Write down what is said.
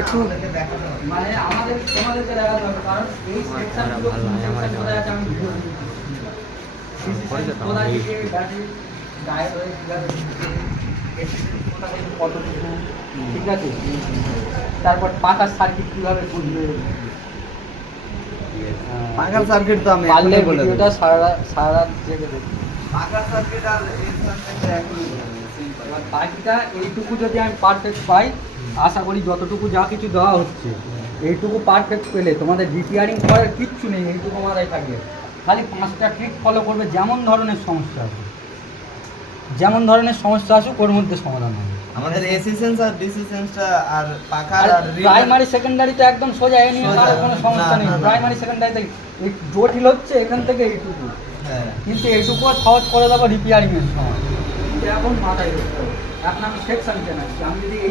একটু মানে আমাদের তোমাদেরকে দেখাতে হবে, কারণ এই সেকশনগুলো কোথায় আছে আমি ভিডিও কোথা থেকে ব্যাটারি গায়ে রয়ে কতটুকু, ঠিক আছে, তারপর পাখার সার্কিট কীভাবে করবে, পাখার সার্কিট তো আমি পারলে এখনই বলে ভিডিওটা দেবো। সারা রাত জেগে দেখি। পাখার সার্কিট আর এর সার্কিট এখনই বলে দেবো। এবার বাকিটা এইটুকু যদি আমি পারফেক্ট পাই, আশা করি যতটুকু যা কিছু দেওয়া হচ্ছে এইটুকু পারফেক্ট পেলে তোমাদের রিপেয়ারিং করার কিচ্ছু নেই, এইটুকু মাথায় থাকবে। খালি 5টা ট্রিক ফলো করবে, যেমন ধরনের সমস্যা আসুক, যেমন ধরনের সমস্যা আসুক ওর মধ্যে সমাধান হবে। আমাদের এসি সেন্স আর ডিসি সেন্সটা আর পাখা আর আর প্রাইমারি সেকেন্ডারিতে একদম সোজা, এ নিয়ে সোজা। কারো কোনো সমস্যা না, নেই। না, না। প্রাইমারি সেকেন্ডারিতে এই জটিল হচ্ছে এখান থেকে এইটুকু, হ্যাঁ কিন্তু এইটুকু সহজ করে দেবো রিপেয়ারিংয়ের সময়। কিন্তু এখন মাথায় রাখতে হবে, এখন আমি সেকশন জানাচ্ছি, আমি যদি এই